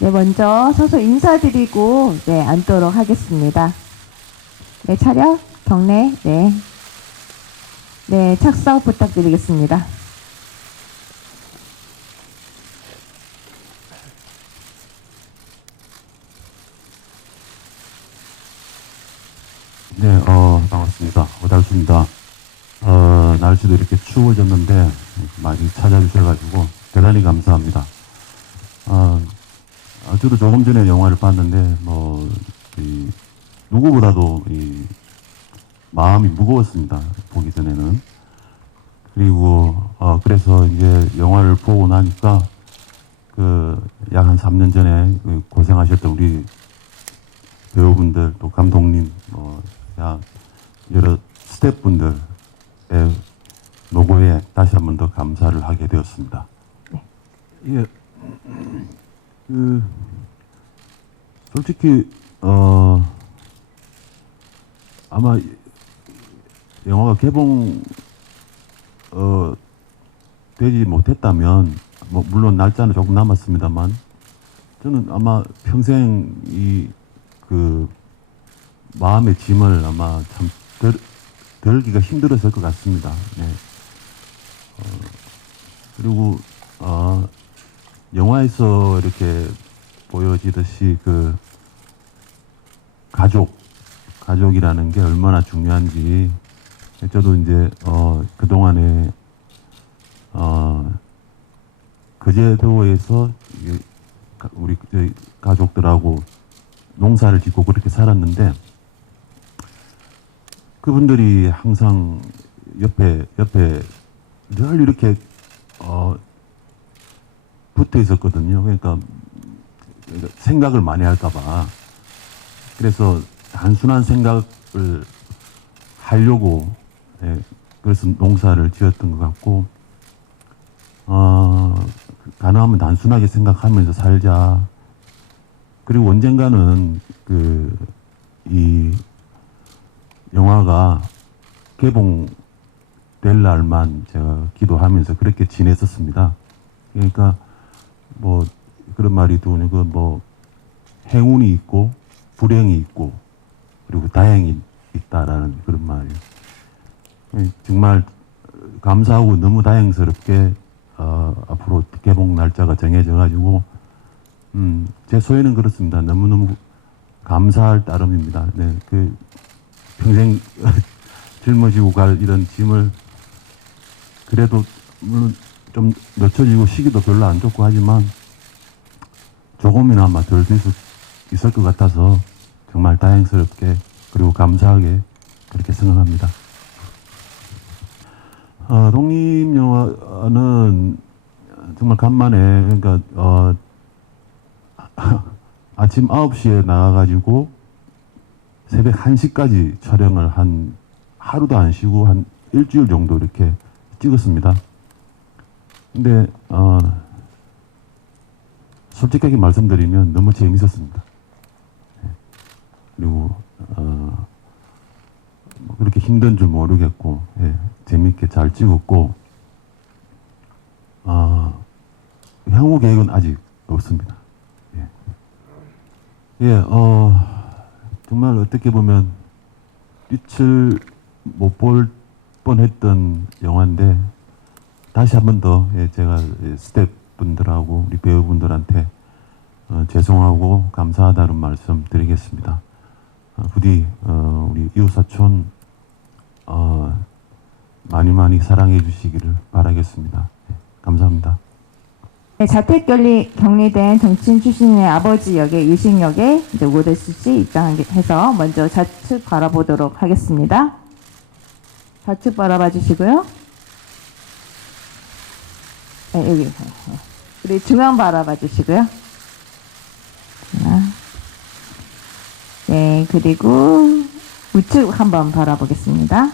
네, 먼저 서서 인사드리고 네, 앉도록 하겠습니다. 네, 차렷, 경례, 네. 네, 착석 부탁드리겠습니다. 네, 어, 반갑습니다. 오달수입니다. 어, 날씨도 이렇게 추워졌는데 많이 찾아주셔가지고 대단히 감사합니다. 어, 아, 저도 조금 전에 영화를 봤는데 뭐, 이, 누구보다도 이, 마음이 무거웠습니다. 보기 전에는. 그리고, 어, 그래서 이제 영화를 보고 나니까 그, 약 한 3년 전에 그 고생하셨던 우리 배우분들 또 감독님 뭐 야, 여러 스태프분들의 노고에 다시 한 번 더 감사를 하게 되었습니다. 예, 그 솔직히 어 아마 영화가 개봉 어 되지 못했다면 뭐 물론 날짜는 조금 남았습니다만 저는 아마 평생 이 그 마음의 짐을 아마 참 덜, 덜기가 힘들었을 것 같습니다. 네. 어, 그리고 어, 영화에서 이렇게 보여지듯이 그 가족 가족이라는 게 얼마나 중요한지 저도 이제 어, 그 동안에 어, 그 제도에서 이게 가- 우리 가족들하고 농사를 짓고 그렇게 살았는데 그분들이 항상 옆에 옆에 늘 이렇게 어 붙어 있었거든요. 그러니까 생각을 많이 할까봐 그래서 단순한 생각을 하려고 예, 그래서 농사를 지었던 것 같고 어 가능하면 단순하게 생각하면서 살자. 그리고 언젠가는 그 이 영화가 개봉될 날만 제가 기도하면서 그렇게 지냈었습니다. 그러니까 뭐 그런 말이 도니 그뭐 행운이 있고 불행이 있고 그리고 다행이 있다라는 그런 말이 예, 정말 감사하고 너무 다행스럽게 어, 앞으로 개봉 날짜가 정해져 가지고 음, 제 소회는 그렇습니다. 너무너무 감사할 따름입니다. 네, 그 평생 짊어지고 갈 이런 짐을 그래도 물론 좀 늦춰지고 시기도 별로 안 좋고 하지만 조금이나마 덜될수 있을 것 같아서 정말 다행스럽게 그리고 감사하게 그렇게 생각합니다. 어, 독립영화는 정말 간만에 그러니까 어, 아침 9시에 나가가지고 새벽 1시까지 촬영을 한 하루도 안 쉬고 한 일주일 정도 이렇게 찍었습니다. 근데 어, 솔직하게 말씀드리면 너무 재밌었습니다. 예. 그리고 어, 뭐 그렇게 힘든 줄 모르겠고 예, 재밌게 잘 찍었고 어, 향후 계획은 아직 없습니다. 예, 예 어, 정말 어떻게 보면 빛을 못 볼 뻔했던 영화인데 다시 한 번 더 예, 제가 예, 스태프분들하고 우리 배우분들한테 어, 죄송하고 감사하다는 말씀 드리겠습니다. 어, 부디 어, 우리 이웃사촌 어, 많이 많이 사랑해 주시기를 바라겠습니다. 예, 감사합니다. 네, 자택 격리 격리된 정치인 출신의 아버지 역의 유식 역에 이제 오데스 씨 입장해서 먼저 좌측 바라보도록 하겠습니다. 좌측 바라봐 주시고요. 네, 여기. 네, 네. 우리 중앙 바라봐 주시고요. 네, 그리고 우측 한번 바라보겠습니다.